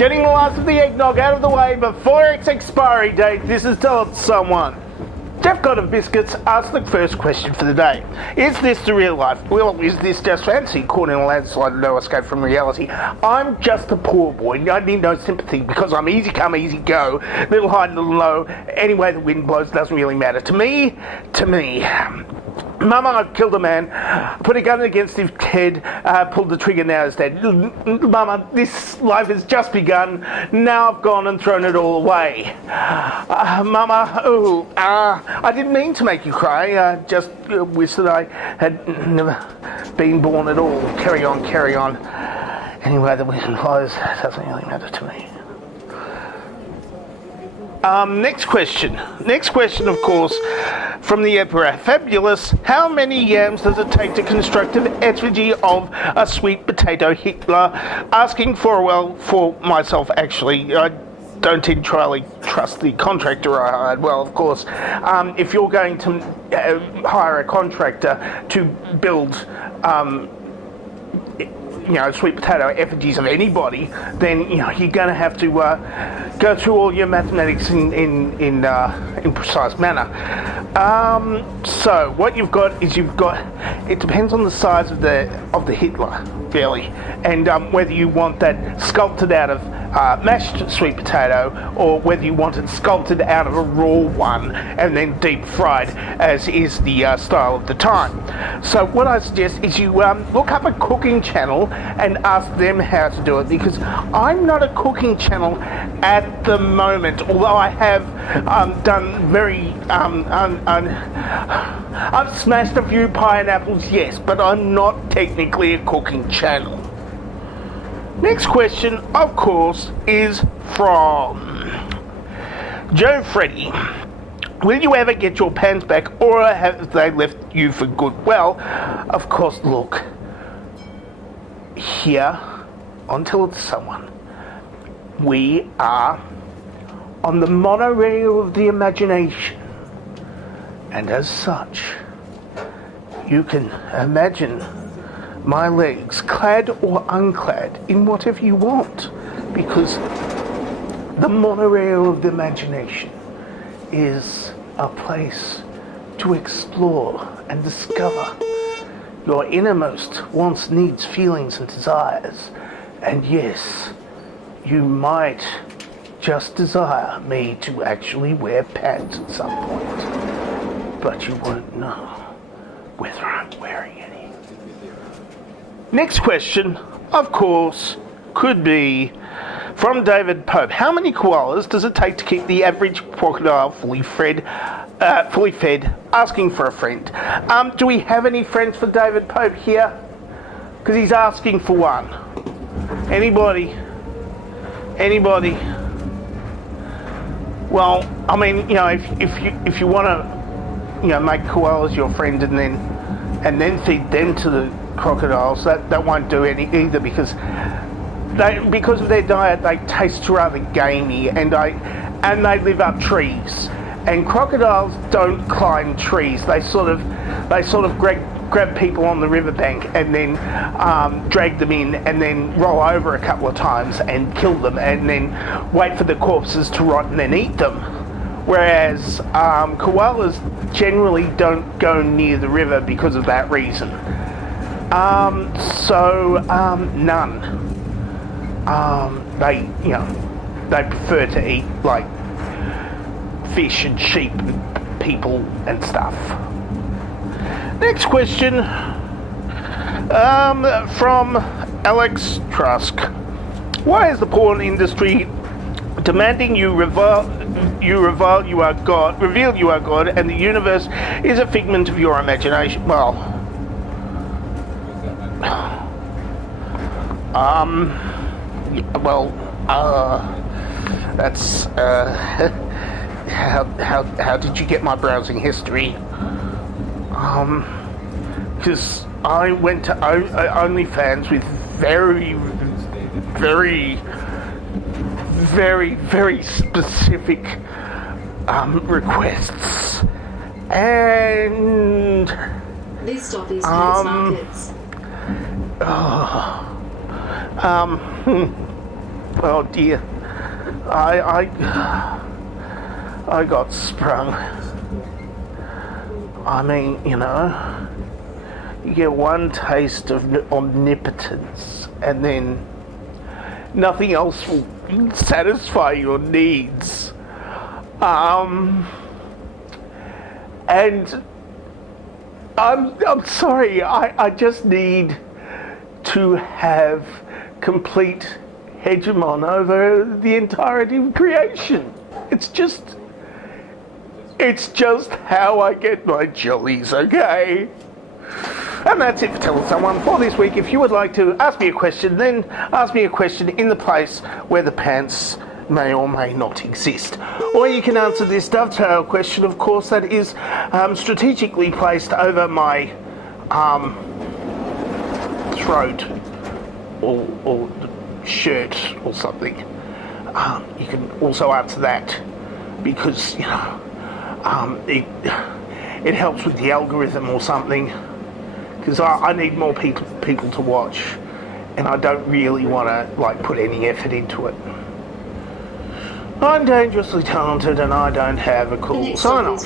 Getting the last of the eggnog out of the way before its expiry date, this is Tell Someone. Jeff God of Biscuits asked the first question for the day. Is this the real life? Well, is this just fantasy? Caught in a landslide, no escape from reality. I'm just a poor boy. I need no sympathy because I'm easy come, easy go. Little high, little low. Any way the wind blows doesn't really matter. To me. Mama, I've killed a man, put a gun against his head, pulled the trigger, now he's dead. Mama, this life has just begun, now I've gone and thrown it all away. Mama, I didn't mean to make you cry, just wish that I had never been born at all. Carry on. Anyway, the wind blows, doesn't really matter to me. Next question, of course, from the Emperor. Fabulous. How many yams does it take to construct an effigy of a sweet potato Hitler? Asking for myself, actually. I don't entirely trust the contractor I hired. Well, of course, if you're going to hire a contractor to build sweet potato effigies of anybody, then you're going to have to go through all your mathematics in precise manner. So what you've got is it depends on the size of the Hitler, really, and whether you want that sculpted out of mashed sweet potato, or whether you want it sculpted out of a raw one and then deep fried, as is the style of the time. So what I suggest is you look up a cooking channel and ask them how to do it, because I'm not a cooking channel at the moment, although I have done very I've smashed a few pineapples, yes, but I'm not technically a cooking channel. Next question, of course, is from Joe Freddy. Will you ever get your pants back, or have they left you for good? Well, of course, look. Here, on Tell It to Someone, we are on the monorail of the imagination. And as such, you can imagine my legs, clad or unclad, in whatever you want, because the monorail of the imagination is a place to explore and discover your innermost wants, needs, feelings, and desires. And yes, you might just desire me to actually wear pants at some point, but you won't know whether I'm wearing any. Next question, of course, could be from David Pope. How many koalas does it take to keep the average crocodile fully fed? Asking for a friend. Do we have any friends for David Pope here? Because he's asking for one. Anybody? Well, I mean, if you want to, make koalas your friend and then feed them to the crocodiles, that won't do any either, because of their diet, they taste rather gamey, and they live up trees. And crocodiles don't climb trees. They sort of grab people on the riverbank and then drag them in, and then roll over a couple of times and kill them, and then wait for the corpses to rot and then eat them. Whereas koalas generally don't go near the river because of that reason. None. They prefer to eat like fish and sheep and people and stuff. Next question, from Alex Trusk. Why is the porn industry demanding you reveal you are God, and the universe is a figment of your imagination? Well, that's how did you get my browsing history? Because I went to OnlyFans with very, very, very, very specific requests, and this stop is Markets. Oh dear. I got sprung. I mean, you know, you get one taste of omnipotence and then nothing else will satisfy your needs. And I'm sorry, I just need to have complete hegemon over the entirety of creation. It's just how I get my jollies, okay? And that's it for Tell Someone for this week. If you would like to ask me a question, then ask me a question in the place where the pants may or may not exist. Or you can answer this dovetail question, of course, that is strategically placed over my throat or shirt or something. You can also answer that because, you know, it helps with the algorithm or something, because I need more people to watch, and I don't really want to like put any effort into it. I'm dangerously talented and I don't have a cool sign off.